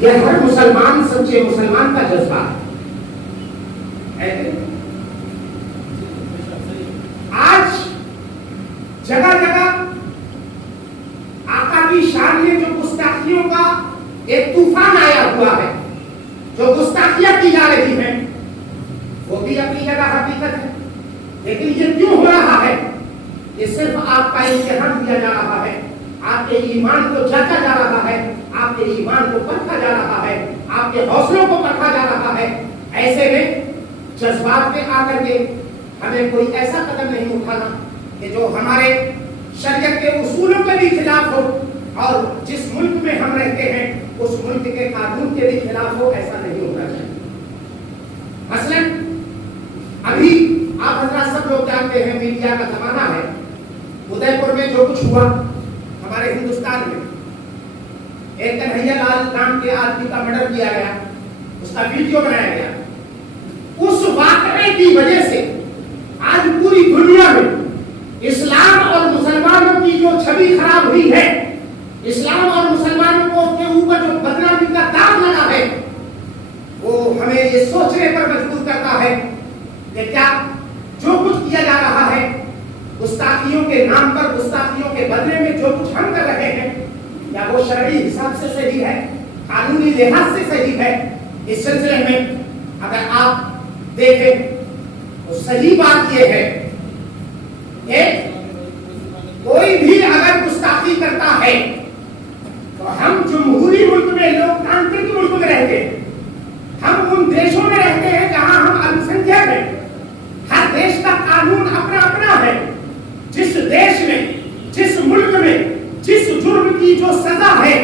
یہ ہر مسلمان سچے مسلمان کا جذبہ ہے. آج جگہ جگہ آقا کی شان میں جو گستاخیوں کا ایک طوفان آیا ہوا ہے، جو گستاخیاں کی جا رہی ہیں، وہ بھی اپنی جگہ حقیقت ہے. لیکن یہ کیوں ہو رہا ہے؟ یہ صرف آپ کا امتحان دیا جا رہا ہے، آپ کے ایمان کو جانچا جا رہا ہے، آپ کے ایمان کو پرکھا جا رہا ہے، آپ کے حوصلوں کو پرکھا جا رہا ہے. ایسے میں جذبات میں آ کر کے ہمیں کوئی ایسا قدم نہیں اٹھانا کہ جو ہمارے شریعت کے اصولوں کے بھی خلاف ہو اور جس ملک میں ہم رہتے ہیں اس ملک کے قانون کے بھی خلاف ہو. ایسا نہیں ہونا چاہیے. مثلا ابھی آپ حضرات سب لوگ جانتے ہیں میڈیا کا زمانہ ہے. ادے پور میں جو کچھ ہوا ہمارے ہندوستان میں، ایک کنہیا لال نام کے آدمی کا مرڈر کیا گیا، اس کا ویڈیو بنایا گیا. اس واقعے کی وجہ سے آج پوری دنیا میں اسلام اور مسلمانوں کی جو چھوی خراب ہوئی ہے، اسلام اور مسلمانوں کو کے اوپر جو بدنامی کا داغ لگا ہے، وہ ہمیں یہ سوچنے پر مجبور کرتا ہے کہ کیا جو کچھ کیا جا رہا ہے گستاخیوں کے نام پر، گستاخیوں کے بدلے میں جو کچھ ہم کر رہے ہیں، کیا وہ شرعی حساب سے صحیح ہے، قانونی لحاظ سے صحیح ہے؟ اس سلسلے میں اگر آپ دیکھیں تو صحیح بات یہ ہے کہ کوئی بھی اگر گستاخی کرتا ہے تو ہم جمہوری ملک میں، لوکتانترک ملک میں رہتے ہیں، ہم ان دیشوں میں رہتے ہیں جہاں ہم السنکھیک ہیں. ہر دیش کا قانون اپنا اپنا ہے. جس دیش میں، جس ملک میں جس جرم کی جو سزا ہے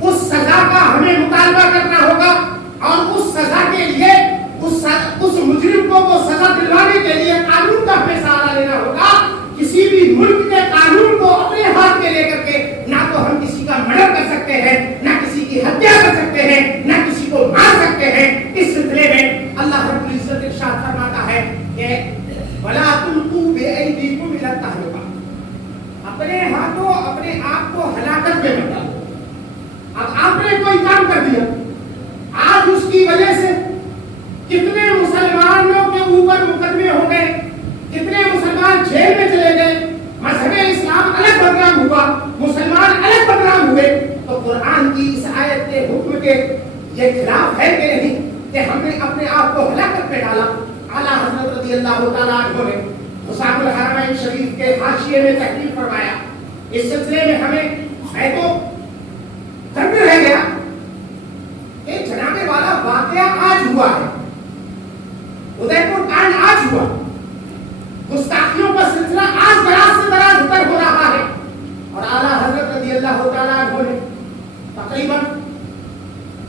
اس سزا کا ہمیں مطالبہ کرنا ہوگا اور اس سزا کے لیے اس مجرم کو وہ سزا دلوانے کے لیے قانون کا ہمیں سہارا لینا ہوگا. کسی بھی ملک کے قانون کو اپنے ہاتھ میں لے کر کے نہ تو ہم کسی کا مرڈر کر سکتے ہیں، نہ کسی کی ہتیا کر سکتے ہیں، نہ کسی کو مار سکتے ہیں. اس سلسلے میں اللہ رب العزت ارشاد فرماتا ہے کہ وَلَا تُلْقُوا بِأَيْدِيكُمْ إِلَى التَّهْلُكَةِ، اپنے ہاتھوں اپنے آپ کو ہلاکت میں مت ڈالو. اب آپ نے کوئی کام کر دیا، آج اس کی وجہ سے کتنے مسلمانوں کے اوپر مقدمے ہو گئے، کتنے مسلمان جیل میں چلے گئے، مذہب اسلام الگ بدنام ہوا، مسلمان الگ بدنام ہوئے. تو قرآن کی اس آیت کے حکم کے یہ خلاف ہے کہ نہیں کہ ہم نے اپنے آپ کو ہلاکت میں ڈالا؟ اعلیٰ حضرت رضی اللہ تعالیٰ عنہ نے حسام الحرمین شریف کے حاشیے میں تحریر فرمایا. اس سلسلے میں ہمیں تو درد رہ گیا کہ جناب والا واقعہ آج ہوا ہے، ادے پور کانڈ آج ہوا، گستاخیوں کا سلسلہ آج دراز سے دراز اتر ہو رہا ہے، اور اعلیٰ حضرت رضی اللہ تعالیٰ عنہ نے تقریباً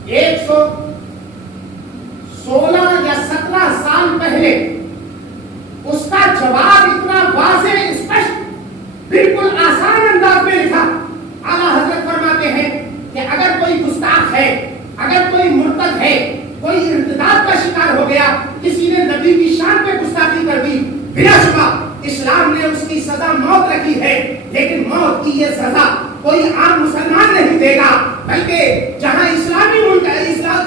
116 یا 17 سال پہلے اس کا جواب اتنا واضح، اسپشٹ، بالکل آسان انداز میں لکھا. اعلیٰ حضرت فرماتے ہیں کہ اگر کوئی گستاخ ہے، اگر کوئی مرتد ہے، کوئی ارتداد کا شکار ہو گیا، کسی نے نبی کی شان پہ گستاخی کر دی، بلا شبہ اسلام نے اس کی سزا موت رکھی ہے. لیکن موت کی یہ سزا کوئی عام مسلمان نہیں دے گا، بلکہ جہاں اسلامی ملک ہے،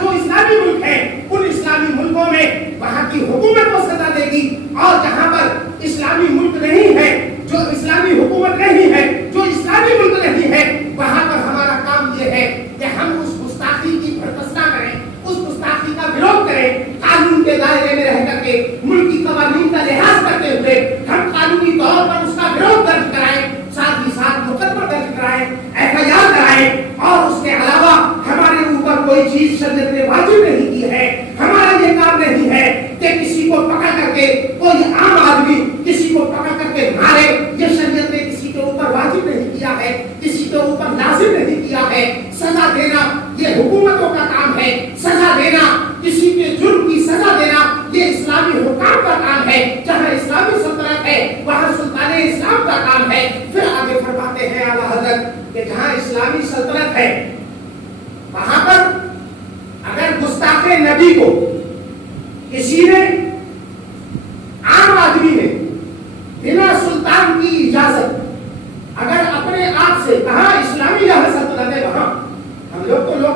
جو اسلامی ملک ہے، ان اسلامی ملکوں میں وہاں کی حکومت کو سزا دے گی. اور جہاں پر اسلامی ملک نہیں ہے، جو اسلامی حکومت نہیں ہے، جو اسلامی ملک نہیں ہے، وہاں پر ہمارا کام یہ ہے کہ ہم اس گستاخی کی پرتسنا کریں، اس گستاخی کا وروਧ کریں، قانون کے دائرے میں رہ کر کے ملکی قوانین کا لحاظ کرتے ہوئے ہم قانونی طور پر اس کا وروਧ درج کرائیں، ساتھ ہی ساتھ مقدمہ درج کرائیں، FIR کرائیں. اور اس کے علاوہ ہمارے اوپر کوئی چیز شریعت نے واجب نہیں کی ہے. ہمارا یہ کام نہیں ہے کہ کسی کو پکڑ کر کے کوئی عام آدمی کسی کو پکڑ کر کے مارے. یہ شریعت نے کسی کے اوپر واجب نہیں کیا ہے، کسی کے اوپر لازم نہیں کیا ہے. سزا دینا یہ حکومتوں کا کام ہے، سزا دینا، کسی کے جرم کی سزا دینا یہ اسلامی حکام کا کام ہے. جہاں اسلامی سلطنت ہے وہاں سلطان اسلام کا کام ہے. پھر آگے فرماتے ہیں اعلیٰ حضرت کہ جہاں اسلامی سلطنت ہے وہاں پر اگر گستاخ نبی کو کسی نے، عام آدمی نے، بنا سلطان کی اجازت اگر اپنے آپ سے، کہاں اسلامی جہاں سلطنت ہے وہاں ہم لوگ تو لوگ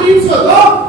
302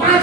5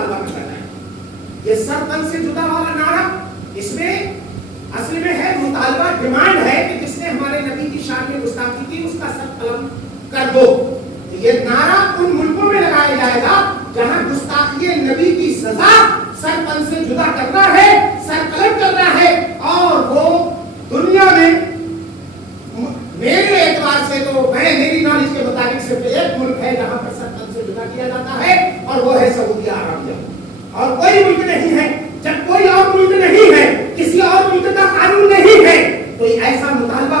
مطالبہ کرنا ہے. یہ سر تن سے جدا والا نعرہ اس میں اصل میں ہے مطالبہ، ڈیمانڈ ہے کہ جس نے ہمارے نبی کی شان میں گستاخی کی اس کا سر قلم کر دو. یہ نعرہ ان ملکوں میں لگایا جائے گا جہاں گستاخی نبی کی سزا سر تن سے جدا کرنا ہے، سر قلم کرنا ہے. اور وہ دنیا میں میرے اعتبار سے تو میری نالج کے مطابق صرف ایک ملک ہے جہاں پر سر تن سے جدا کیا جاتا ہے اور وہ ہے سعودیہ عربیہ. اور کوئی ملک نہیں ہے. جب کوئی اور ملک نہیں ہے، کسی اور ملک کا قانون نہیں ہے، تو ایسا مطالبہ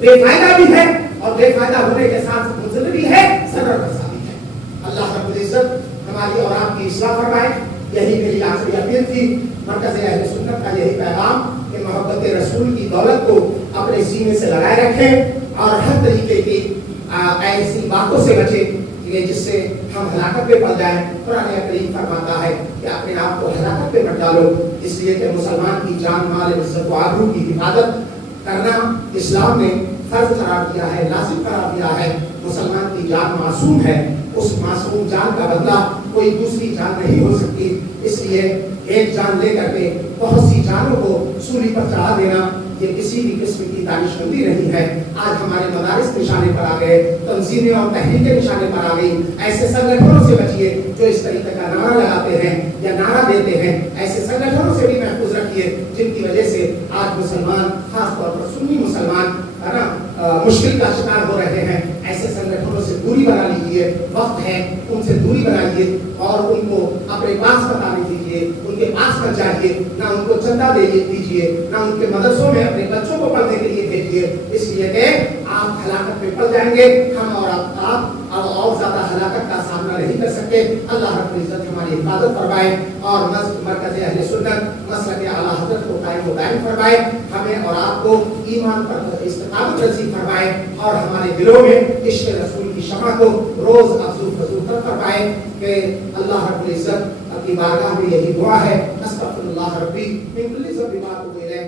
بے فائدہ بھی ہے اور بے فائدہ ہونے کے ساتھ مضر بھی ہے، ضرر رسا بھی ہے. اللہ رب العزت ہماری اور آپ کی اصلاح فرمائے. یہی میری آخری اپیل تھی. مرکز اہل سنت کا یہی پیغام کہ محبت رسول کی دولت کو اپنے سینے سے لگائے رکھیں اور ہر طریقے کی ایسی باتوں سے بچیں جس سے ہم ہلاکت پہ پڑ جائیں. قرآن کریم فرماتا ہے کہ اپنے آپ کو ہلاکت پہ مت ڈالو، اس لیے کہ مسلمان کی جان مال عزت و آبرو کی حفاظت کرنا اسلام نے فرض قرار دیا ہے، لازم قرار دیا ہے. مسلمان کی جان معصوم ہے، اس معصوم جان کا بدلہ کوئی دوسری جان نہیں ہو سکتی. اس لیے ایک جان لے کر کے بہت سی جانوں کو سولی پر چڑھا دینا یہ کسی بھی قسم کی دانش مندی نہیں ہے. آج ہمارے مدارس نشانے پر آ گئے، تنظیمیں اور تحریکیں نشانے پر آ گئی. ایسے سنگٹھنوں سے بچیے جو اس طریقے کا نعرہ لگاتے ہیں یا نعرہ دیتے ہیں. ایسے سنگٹھنوں سے بھی محفوظ رکھیے جن کی وجہ سے آج مسلمان، خاص طور پر سنی مسلمان مشکل کا شکار ہو رہے ہیں. ایسے سنگٹھنوں سے دوری بنا لیجیے. وقت ہے ان سے دوری بنائیے اور ان کو اپنے پاس بتانے دیجیے. ان کے پاس مت جائیے، نہ ان کو چندہ دیجیے، نہ ان کے مدرسوں میں اپنے بچوں کو پڑھنے کے لیے بھیجیے. اس لیے کہ آپ ہلاکت میں پڑ جائیں گے. ہم اور آپ اور زیادہ ہلاکت کا سامنا نہیں کر سکتے. اللہ رب العزت ہماری حفاظت فرمائے اور مرکز اہل سنت مسلک اعلیٰ حضرت کو قائم و دائم فرمائے. ہمیں اور آپ کو ایمان پر استقامت نصیب فرمائے اور ہمارے دلوں میں عشق رسول کی شمع کو روز افزوں فزوں فرمائے. کہ اللہ رب العزت اپنی بارگاہ میں یہی دعا ہے، استغفر اللہ ربی من کل ذنب و اتوب الیہ.